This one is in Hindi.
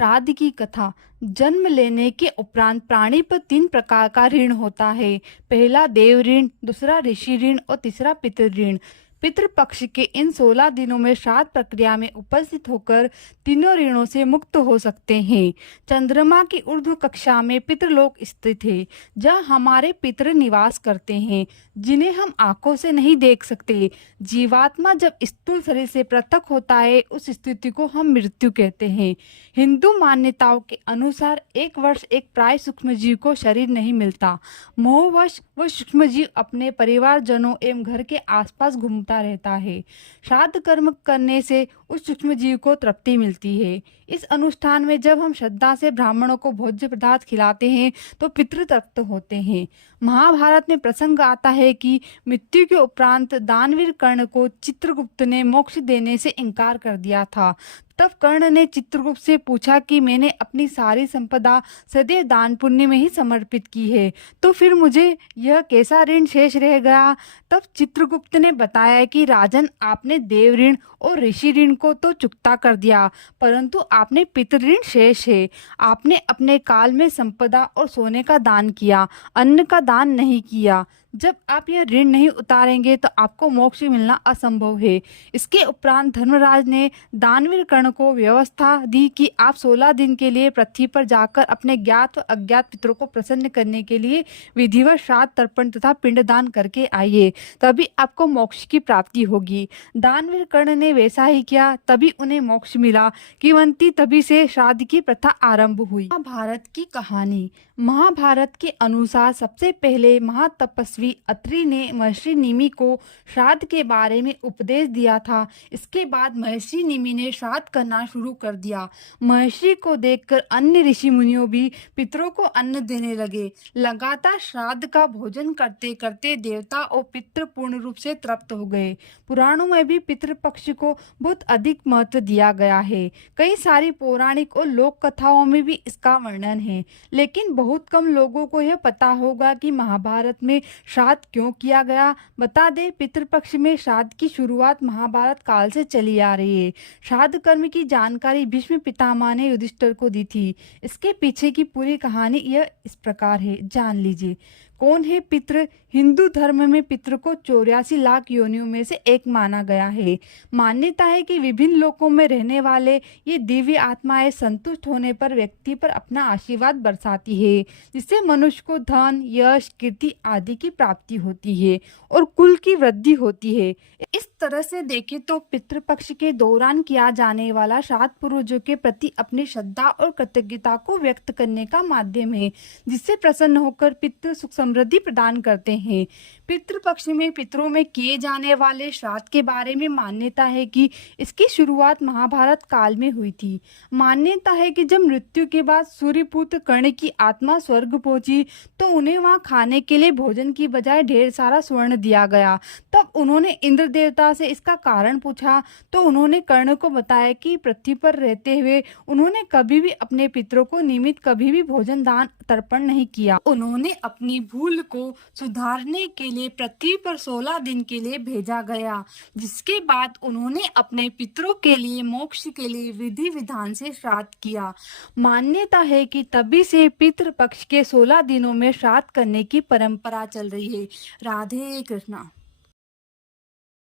श्राद्ध की कथा। जन्म लेने के उपरांत प्राणी पर 3 प्रकार का ऋण होता है। पहला देव ऋण, दूसरा ऋषि ऋण और तीसरा पितृ ऋण। पितृपक्ष के इन 16 दिनों में श्राद्ध प्रक्रिया में उपस्थित होकर तीनों ऋणों से मुक्त हो सकते हैं। चंद्रमा की ऊर्ध्व कक्षा में पितृलोक स्थित है, जहाँ हमारे पितृ निवास करते हैं, जिन्हें हम आंखों से नहीं देख सकते। जीवात्मा जब स्थूल शरीर से पृथक होता है, उस स्थिति को हम मृत्यु कहते हैं। हिंदू मान्यताओं के अनुसार 1 वर्ष एक प्राय सूक्ष्मजीव को शरीर नहीं मिलता। मोहवश वह सूक्ष्मजीव अपने परिवारजनों एवं घर के आसपास घूमता रहता है। श्राद्ध कर्म करने से उस सूक्ष्मजीव को तृप्ति मिलती है। इस अनुष्ठान में जब हम श्रद्धा से ब्राह्मणों को भोज्य पदार्थ खिलाते हैं तो पितृ तृप्त होते हैं। महाभारत में प्रसंग आता है कि मृत्यु के उपरांत दानवीर कर्ण को चित्रगुप्त ने मोक्ष देने से इनकार कर दिया था। तब कर्ण ने चित्रगुप्त से पूछा कि मैंने अपनी सारी संपदा सदैव दान पुण्य में ही समर्पित की है, तो फिर मुझे यह कैसा ऋण शेष रह गया। तब चित्रगुप्त ने बताया कि राजन, आपने देव ऋण और ऋषि ऋण को तो चुकता कर दिया, परंतु आपने पितृ ऋण शेष है। आपने अपने काल में संपदा और सोने का दान किया, अन्न का दान नहीं किया। जब आप यह ऋण नहीं उतारेंगे तो आपको मोक्ष मिलना असंभव है। इसके उपरांत धर्मराज ने दानवीर कर्ण को व्यवस्था दी कि आप 16 दिन के लिए पृथ्वी पर जाकर अपने ज्ञात व अज्ञात पितरों को प्रसन्न करने के लिए विधिवत श्राद्ध, तर्पण तथा पिंडदान करके आइए, तभी आपको मोक्ष की प्राप्ति होगी। दानवीर कर्ण ने वैसा ही किया, तभी उन्हें मोक्ष मिला। किंवंती तभी से श्राद्ध की प्रथा आरंभ हुई। महाभारत की कहानी। महाभारत के अनुसार सबसे पहले महातपस्वी अत्रि ने महर्षि निमि को श्राद्ध के बारे में उपदेश दिया था। इसके बाद महर्षि निमि ने श्राद्ध करना शुरू कर दिया। महर्षि को देखकर अन्य ऋषि मुनियों भी पितरों को अन्न देने लगे। लगातार श्राद्ध का भोजन करते करते देवता और पितृ पूर्ण रूप से तृप्त हो गए। पुराणों में भी पितृपक्ष को बहुत अधिक महत्व दिया गया है। कई सारी पौराणिक और लोक कथाओं में भी इसका वर्णन है, लेकिन बहुत कम लोगों को यह पता होगा कि महाभारत में श्राद्ध क्यों किया गया। बता दें, पितृपक्ष में श्राद्ध की शुरुआत महाभारत काल से चली आ रही है। श्राद्ध कर्म की जानकारी भीष्म पितामह ने युधिष्ठिर को दी थी। इसके पीछे की पूरी कहानी यह इस प्रकार है, जान लीजिए। कौन है पितृ? हिंदू धर्म में पितृ को 84 लाख योनियों में से एक माना गया है। मान्यता है कि विभिन्न लोकों में रहने वाले ये दिव्य आत्माएं संतुष्ट होने पर व्यक्ति पर अपना आशीर्वाद बरसाती है, जिससे मनुष्य को धन, यश, कीर्ति आदि की प्राप्ति होती है और कुल की वृद्धि होती है। इस तरह से देखें तो पितृपक्ष के दौरान किया जाने वाला श्राद्ध पूर्वजों के प्रति अपनी श्रद्धा और कृतज्ञता को व्यक्त करने का माध्यम है, जिससे प्रसन्न होकर पितृ सुख समृद्धि प्रदान करते हैं। पितृपक्ष में पितरों में किए जाने वाले श्राद्ध के बारे में मान्यता है कि इसकी शुरुआत महाभारत काल में हुई थी। मान्यता है कि जब मृत्यु के बाद सूर्यपुत्र कर्ण की आत्मा स्वर्ग पहुंची तो उन्हें वहां खाने के लिए भोजन की बजाय ढेर सारा स्वर्ण दिया गया। तब उन्होंने इंद्र देवता से इसका कारण पूछा, तो उन्होंने कर्ण को बताया कि पृथ्वी पर रहते हुए उन्होंने कभी भी अपने पितरों को निमित्त कभी भी भोजन दान तर्पण नहीं किया। उन्होंने अपनी भूल को सुधारने के लिए पृथ्वी पर 16 दिन के लिए भेजा गया, जिसके बाद उन्होंने अपने पितरों के लिए मोक्ष के लिए विधि विधान से श्राद्ध किया। मान्यता है कि तभी से पितृपक्ष के 16 दिनों में श्राद्ध करने की परंपरा चल रही है। राधे कृष्णा।